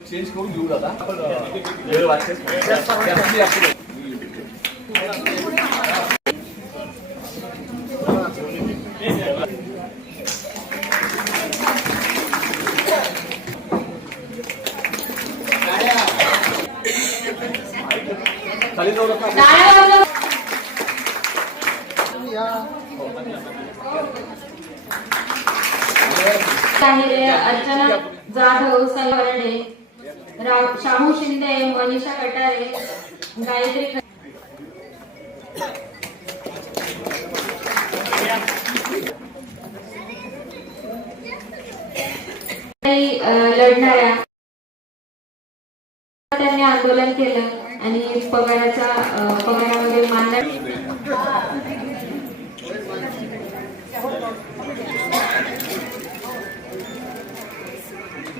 Change करून घेऊ दादा. वेळ वाटते खाली जाऊ नका. अर्चना जाधव सलवरडे राव शाहू शिंदे मनीषा कटारे गायत्री लढणाऱ्या त्यांनी आंदोलन केलं आणि पगाराचा पगारामध्ये मानला